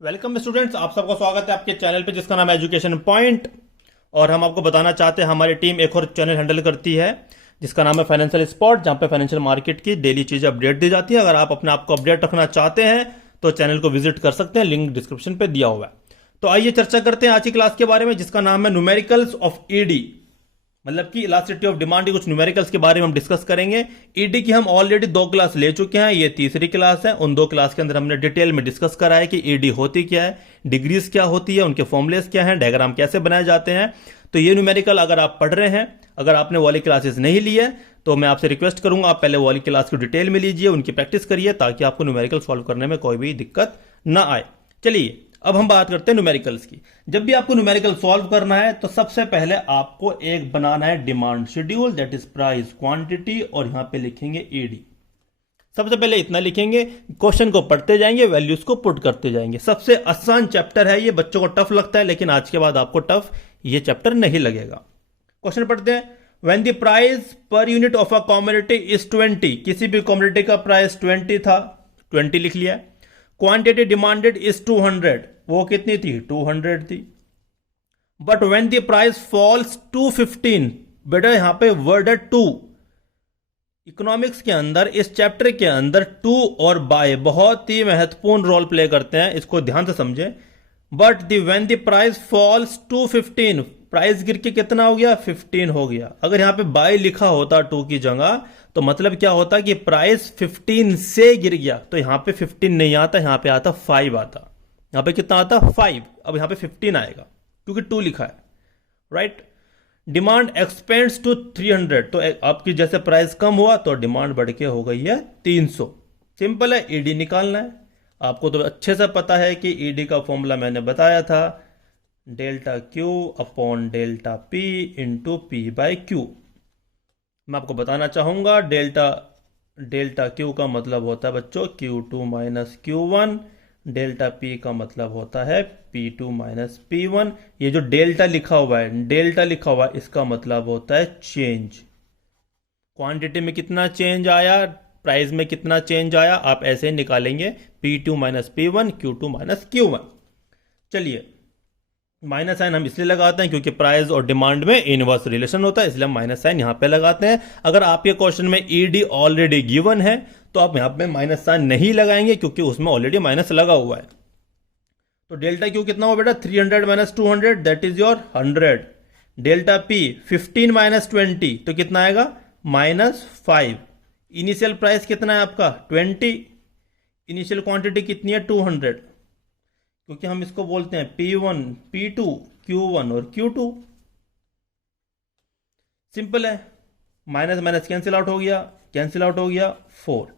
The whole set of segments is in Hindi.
वेलकम स्टूडेंट्स, आप सबका स्वागत है आपके चैनल पे जिसका नाम है एजुकेशन पॉइंट। और हम आपको बताना चाहते हैं हमारी टीम एक और चैनल हैंडल करती है जिसका नाम है फाइनेंशियल स्पॉट, जहां पे फाइनेंशियल मार्केट की डेली चीजें अपडेट दी जाती है। अगर आप अपने आप को अपडेट रखना चाहते हैं तो चैनल को विजिट कर सकते हैं, लिंक डिस्क्रिप्शन पे दिया हुआ है। तो आइए चर्चा करते हैं आज की क्लास के बारे में जिसका नाम है न्यूमेरिकल्स ऑफ ईडी, मतलब कि इलास्टिसिटी ऑफ डिमांड की कुछ न्यूमेरिकल्स के बारे में हम डिस्कस करेंगे। ईडी की हम ऑलरेडी 2 क्लास ले चुके हैं, ये तीसरी क्लास है। उन 2 क्लास के अंदर हमने डिटेल में डिस्कस करा है कि ईडी होती क्या है, डिग्रीज क्या होती है, उनके फॉर्मुलेस क्या हैं, डायग्राम कैसे बनाए जाते हैं। तो ये न्यूमेरिकल अगर आप पढ़ रहे हैं, अगर आपने वाली क्लासेस नहीं ली है तो मैं आपसे रिक्वेस्ट करूंगा आप पहले वाली क्लास को डिटेल में लीजिए, उनकी प्रैक्टिस करिए ताकि आपको न्यूमेरिकल सॉल्व करने में कोई भी दिक्कत ना आए। चलिए अब हम बात करते हैं न्यूमेरिकल्स की। जब भी आपको न्यूमेरिकल सॉल्व करना है तो सबसे पहले आपको एक बनाना है demand schedule, that is price quantity, और यहां पे लिखेंगे ईडी। सबसे पहले इतना लिखेंगे, क्वेश्चन को पढ़ते जाएंगे, वैल्यूज को पुट करते जाएंगे। सबसे आसान चैप्टर है ये, बच्चों को टफ लगता है लेकिन आज के बाद आपको टफ ये चैप्टर नहीं लगेगा। क्वेश्चन पढ़ते हैं। When the price per unit of a commodity is 20, किसी भी कॉमोडिटी का प्राइस 20 था, 20 लिख लिया। क्वांटिटी डिमांडेड इज 200, वो कितनी थी, 200 थी। But when the price falls to 15, बेटा यहां पे वर्ड है 2। इकोनॉमिक्स के अंदर, इस चैप्टर के अंदर 2 और बाय बहुत ही महत्वपूर्ण रोल प्ले करते हैं, इसको ध्यान से समझें। But the when the price falls to 15, price गिर के कितना हो गया, 15 हो गया। अगर यहां पे बाय लिखा होता 2 की जगह तो मतलब क्या होता कि प्राइस 15 से गिर गया, तो यहां पे 15 नहीं आता, यहां पे आता 5 आता। यहां पे कितना आता, 5। अब यहां पे 15 आएगा क्योंकि 2 लिखा है, राइट। डिमांड एक्सपेंड्स टू 300, तो आपकी जैसे प्राइस कम हुआ तो डिमांड बढ़ के हो गई है 300। सिंपल है, ईडी निकालना है। आपको तो अच्छे से पता है कि ईडी का फॉर्मूला मैंने बताया था, delta Q upon delta P into P by Q. मैं आपको बताना चाहूंगा डेल्टा क्यू का मतलब होता है बच्चों Q2 minus Q1, delta P का मतलब होता है P2 माइनस P1। ये जो डेल्टा लिखा हुआ है, इसका मतलब होता है चेंज। क्वांटिटी में कितना चेंज आया, प्राइस में कितना चेंज आया, आप ऐसे निकालेंगे P2 minus P1, Q2 minus Q1। चलिए, माइनस साइन हम इसलिए लगाते हैं क्योंकि प्राइस और डिमांड में इनवर्स रिलेशन होता है, इसलिए हम माइनस साइन यहां पे लगाते हैं। अगर आपके क्वेश्चन में ईडी ऑलरेडी गिवन है तो आप यहां पे माइनस साइन नहीं लगाएंगे क्योंकि उसमें ऑलरेडी माइनस लगा हुआ है। तो डेल्टा क्यू कितना हुआ बेटा, 300 minus 200, that is your 100। Delta P 15 minus 20, तो कितना आएगा, -5। इनिशियल प्राइस कितना है आपका, 20। इनिशियल क्वांटिटी कितनी है, 200, क्योंकि हम इसको बोलते हैं P1, P2, Q1 और Q2। सिंपल है, माइनस माइनस कैंसिल आउट हो गया 4।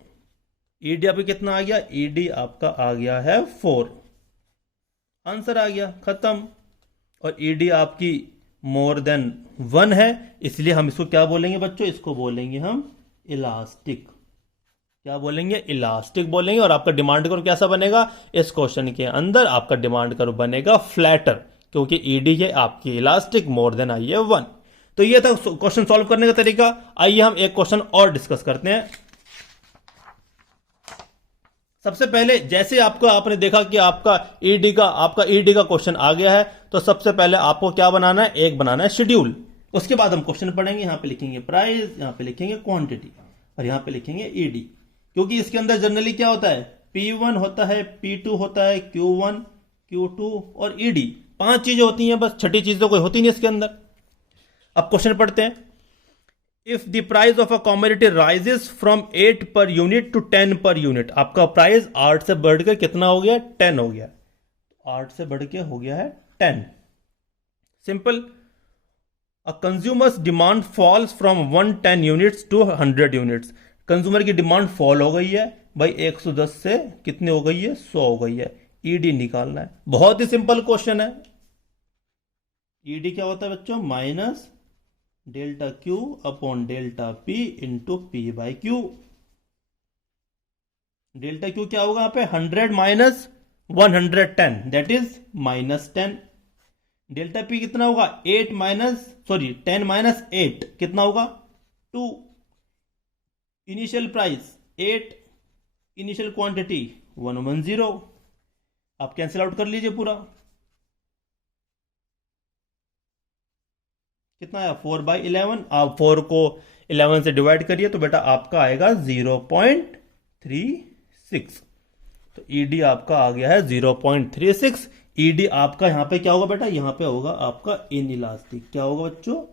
ईडी आपका कितना आ गया, ईडी आपका आ गया है 4। आंसर आ गया, खत्म। और ईडी आपकी मोर देन 1 है, इसलिए हम इसको क्या बोलेंगे बच्चों, इसको बोलेंगे हम इलास्टिक। क्या बोलेंगे, इलास्टिक बोलेंगे। और आपका डिमांड कर्व कैसा बनेगा, इस क्वेश्चन के अंदर आपका डिमांड कर्व बनेगा फ्लैटर, क्योंकि ईडी है आपकी इलास्टिक, मोर देन आई है 1। तो ये था क्वेश्चन सॉल्व करने का तरीका। आइए हम एक क्वेश्चन और डिस्कस करते हैं। सबसे पहले जैसे आपने देखा कि आपका ईडी का क्वेश्चन आ गया है, तो सबसे पहले आपको क्या बनाना है, एक बनाना है शेड्यूल। उसके बाद हम क्वेश्चन पढ़ेंगे। यहां पे लिखेंगे प्राइस, यहां पे लिखेंगे क्वांटिटी, और यहां पे लिखेंगे ईडी। क्योंकि इसके अंदर जनरली क्या होता है, P1 होता है, P2 होता है, Q1, Q2 और ईडी। 5 चीजें होती हैं बस, छठी चीज तो कोई होती नहीं इसके अंदर। अब क्वेश्चन पढ़ते हैं। If the price of a commodity rises from 8 per unit to 10 per unit, आपका प्राइस 8 से बढ़कर कितना हो गया, 10 हो गया। 8 से बढ़ के हो गया है 10। Simple. A consumers demand falls from 110 units to 100 units. Consumer की डिमांड फॉल हो गई है भाई, 110 से कितनी हो गई है, 100 हो गई है। ईडी निकालना है, बहुत ही सिंपल क्वेश्चन है। ईडी क्या होता है बच्चों, minus delta Q upon delta P into P by Q. Delta Q क्या होगा यहाँ पे, 100 minus 110, that is -10। Delta P कितना होगा, 10 माइनस 8 कितना होगा, 2। इनिशियल प्राइस 8, इनिशियल क्वांटिटी 110, आप कैंसिल आउट कर लीजिए पूरा। कितना आया 4/11। आप 4 को 11 से डिवाइड करिए तो बेटा आपका आएगा 0.36। तो ईडी आपका आ गया है 0.36। ईडी आपका यहां पे क्या होगा बेटा, यहां पे होगा आपका इन इलास्टिक। क्या होगा बच्चों,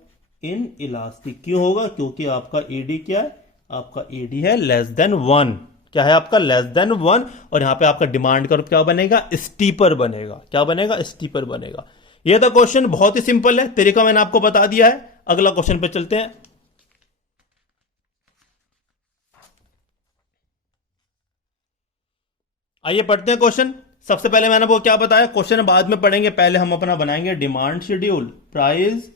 इन इलास्टिक। क्यों होगा, क्योंकि आपका ईडी क्या है, आपका ईडी है लेस देन 1। क्या है आपका, लेस देन 1। और यहां पे आपका डिमांड कर्व क्या बनेगा, स्टीपर बनेगा। क्या बनेगा, स्टीपर बनेगा। ये था क्वेश्चन, बहुत ही सिंपल है, तरीका मैंने आपको बता दिया है। अगला क्वेश्चन पे चलते हैं। आइए पढ़ते हैं क्वेश्चन। सबसे पहले मैंने वो क्या बताया, क्वेश्चन बाद में पढ़ेंगे, पहले हम अपना बनाएंगे डिमांड शेड्यूल, प्राइस,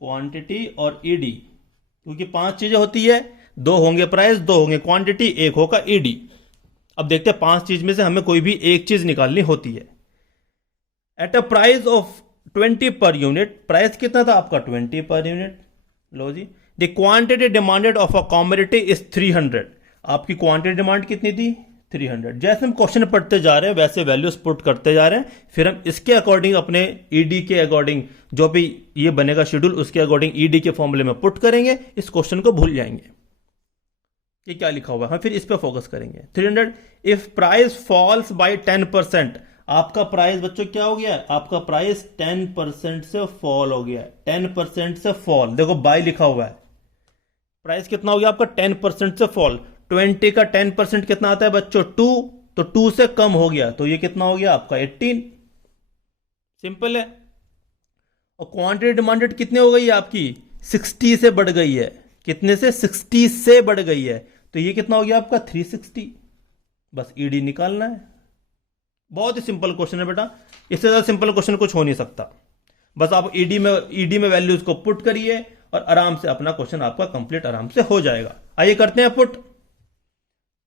क्वांटिटी और ईडी। क्योंकि 5 चीजें होती है, 2 होंगे प्राइस, 2 होंगे क्वांटिटी, 1 होगा ईडी। अब देखते हैं 5 चीज में से हमें कोई भी एक चीज निकालनी होती है। At a price of 20 per unit, price कितना था आपका 20 पर यूनिट। लो जी, the quantity demanded of a commodity is 300। आपकी क्वांटिटी डिमांड कितनी थी, 300। जैसे हम क्वेश्चन पढ़ते जा रहे हैं वैसे वैल्यूज पुट करते जा रहे हैं, फिर हम इसके अकॉर्डिंग अपने ईडी के अकॉर्डिंग जो भी ये बनेगा शेड्यूल उसके अकॉर्डिंग ईडी के फॉर्मूले में पुट करेंगे। इस क्वेश्चन को भूल जाएंगे कि क्या लिखा हुआ है, हम फिर इस पे फोकस करेंगे। 300 इफ प्राइस फॉल्स बाय 10%। आपका प्राइस बच्चों क्या हो गया है, आपका प्राइस 10% से फॉल हो गया है। 10% से फॉल, देखो बाय लिखा हुआ है। प्राइस कितना हो गया आपका 10% से फॉल। 20 का 10% कितना आता है बच्चों 2, तो 2 से कम हो गया तो ये कितना हो गया आपका 18। सिंपल है। और क्वांटिटी डिमांडेड कितने हो गई है आपकी 60 से बढ़ गई है। कितने से, 60 से बढ़ गई है, तो ये कितना हो गया आपका 360। बस ईडी निकालना है। बहुत ही सिंपल क्वेश्चन है बेटा, इससे ज्यादा सिंपल क्वेश्चन कुछ हो नहीं सकता। बस आप ईडी में वैल्यूज को पुट करिए और आराम से अपना क्वेश्चन आपका कंप्लीट आराम से हो जाएगा। आइए करते हैं पुट।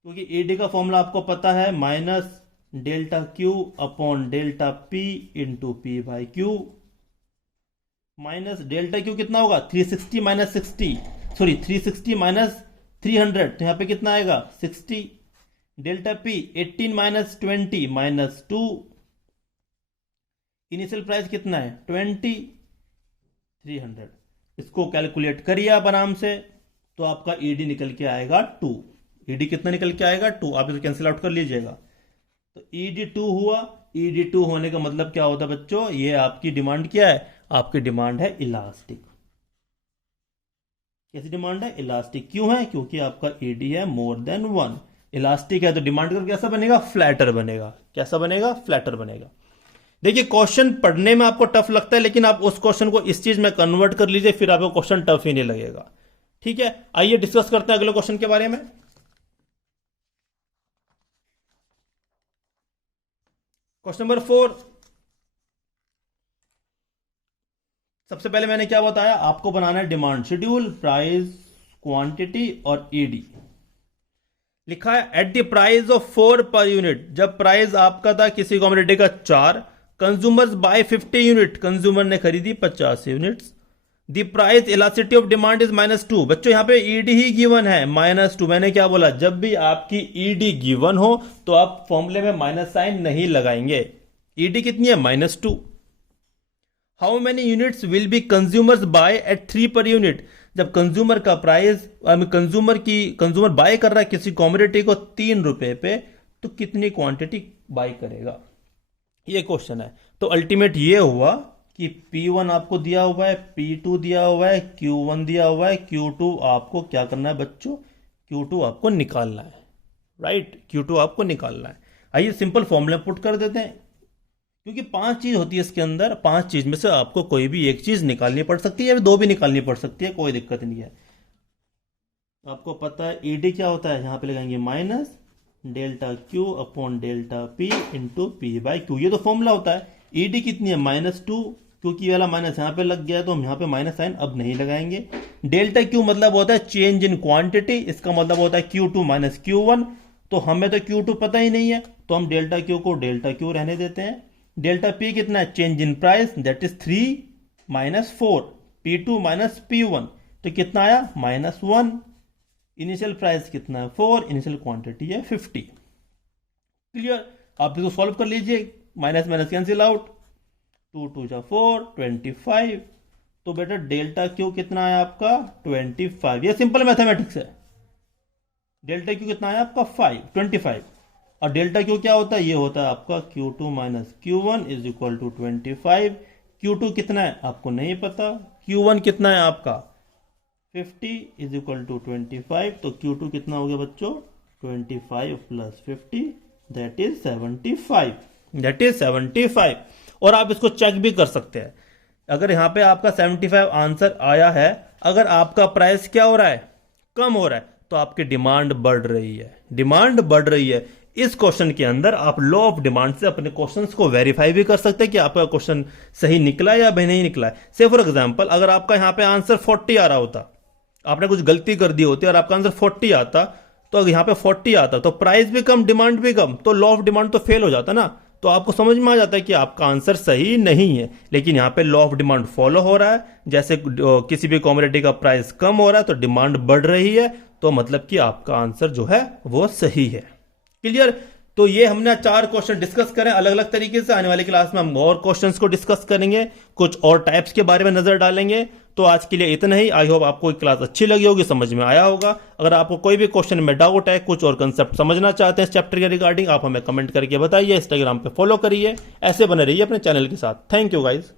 क्योंकि ईडी का फॉर्मूला आपको पता है, minus delta Q upon delta P into P by Q. Minus delta Q कितना होगा 360 माइनस 60, सॉरी 360 माइनस 300, तो यहां पे कितना आएगा 60। Delta P 18 minus 20 minus 2। Initial price कितना है 20, 300। इसको कैलकुलेट करिए आप आराम से, तो आपका ईडी निकल के आएगा 2। ईडी कितना निकल के आएगा 2, आप इसे कैंसिल आउट कर लीजिएगा। तो ईडी 2 हुआ। ईडी 2 होने का मतलब क्या होता है बच्चों, ये आपकी डिमांड क्या है, आपकी डिमांड है इलास्टिक। कैसी डिमांड है, इलास्टिक। क्यों है, क्योंकि आपका ईडी है मोर देन 1। इलास्टिक है तो डिमांड कर कैसा बनेगा, फ्लैटर बनेगा। कैसा बनेगा, फ्लैटर बनेगा। देखिए क्वेश्चन पढ़ने में आपको टफ लगता है, लेकिन आप उस क्वेश्चन को इस चीज में कन्वर्ट कर लीजिए, फिर आपको क्वेश्चन टफ ही नहीं लगेगा। ठीक है, आइए डिस्कस करते हैं अगले क्वेश्चन के बारे में। Question number 4। सबसे पहले मैंने क्या बताया, आपको बनाना है डिमांड शेड्यूल, प्राइस, क्वांटिटी और ईडी। लिखा है at the price of 4 per unit. जब प्राइस आपका था किसी कमोडिटी का 4, कंज्यूमर्स बाय 50 यूनिट, कंज्यूमर ने खरीदी 50 units. The price elasticity of demand is -2। बच्चों यहां पे ईडी ही गिवन है -2। मैंने क्या बोला, जब भी आपकी ईडी गिवन हो तो आप फॉर्मूले में माइनस साइन नहीं लगाएंगे। ईडी कितनी है -2। How many units will be consumers buy at 3 per unit. जब कंज्यूमर का प्राइस, कंज्यूमर बाय कर रहा है किसी कमोडिटी को 3 रुपए पे, तो कितनी क्वांटिटी बाय करेगा, ये क्वेश्चन है। तो अल्टीमेट ये हुआ कि P1 आपको दिया हुआ है, P2 दिया हुआ है, Q1 दिया हुआ है, Q2 आपको क्या करना है बच्चों, Q2 आपको निकालना है। राइट, Q2 आपको निकालना है। आइए सिंपल फॉर्मूला पुट कर देते हैं। क्योंकि 5 चीज होती है इसके अंदर, 5 चीज में से आपको कोई भी एक चीज निकालनी पड़ सकती है या 2 भी निकालनी पड़ सकती है, कोई दिक्कत नहीं है। आपको पता है ईडी क्या होता है, यहां पे लगाएंगे minus delta Q upon delta P into P by Q. ये तो फॉर्मूला होता है। ईडी कितनी है -2, क्योंकि वाला माइनस यहां पे लग गया है तो हम यहां पे माइनस साइन अब नहीं लगाएंगे। डेल्टा क्यू मतलब होता है चेंज इन क्वांटिटी, इसका मतलब होता है Q2 माइनस Q1। तो हमें तो Q2 पता ही नहीं है, तो हम डेल्टा क्यू को डेल्टा क्यू रहने देते हैं। डेल्टा पी कितना है, change in price, that is 3 minus 4, P2 minus P1, तो कितना आया -1। इनिशियल प्राइस कितना है 4, इनिशियल क्वांटिटी है 50। क्लियर, आप इसको सॉल्व कर लीजिए। माइनस माइनस कैंसिल आउट, 2 2 जा 4, 25। तो बेटा डेल्टा क्यू कितना है आपका 25। ये सिंपल मैथमेटिक्स है। डेल्टा क्यू कितना है आपका 25। और डेल्टा क्यू क्या होता है, ये होता है आपका Q2 minus Q1 is equal to 25। Q2 कितना है आपको नहीं पता, Q1 कितना है आपका 50 इज इक्वल टू 25। तो Q2 कितना हो गया बच्चों 25 plus 50 that is 75। That is 75। और आप इसको चेक भी कर सकते हैं। अगर यहां पे आपका 75 आंसर आया है, अगर आपका प्राइस क्या हो रहा है कम हो रहा है, तो आपकी डिमांड बढ़ रही है। डिमांड बढ़ रही है। इस क्वेश्चन के अंदर आप लॉ ऑफ डिमांड से अपने क्वेश्चंस को वेरीफाई भी कर सकते हैं कि आपका क्वेश्चन सही निकला है या नहीं निकला है। से फॉर एग्जांपल अगर आपका यहां पे आंसर 40 आ रहा होता, आपने कुछ गलती कर दी होती और आपका आंसर 40 आता, तो अगर यहां पे 40 आता तो प्राइस भी कम डिमांड भी कम, तो लॉ ऑफ डिमांड तो फेल हो जाता ना। तो आपको समझ में आ जाता है कि आपका आंसर सही नहीं है। लेकिन यहां पे लॉ ऑफ डिमांड फॉलो हो रहा है। जैसे किसी भी कमोडिटी का प्राइस कम हो रहा है तो डिमांड बढ़ रही है, तो मतलब कि आपका आंसर जो है वो सही है। क्लियर। तो ये हमने 4 क्वेश्चन डिस्कस करें अलग अलग तरीके से। आने वाली क्लास में हम और क्वेश्चंस को डिस्कस करेंगे, कुछ और टाइप्स के बारे में नजर डालेंगे। तो आज के लिए इतना ही। आई होप आपको क्लास अच्छी लगी होगी, समझ में आया होगा। अगर आपको कोई भी क्वेश्चन में डाउट है, कुछ और कंसेप्ट समझना चाहते हैं इस चैप्टर के रिगार्डिंग, आप हमें कमेंट करके बताइए। इंस्टाग्राम पे फॉलो करिए। ऐसे बने रहिए अपने चैनल के साथ। Thank you guys.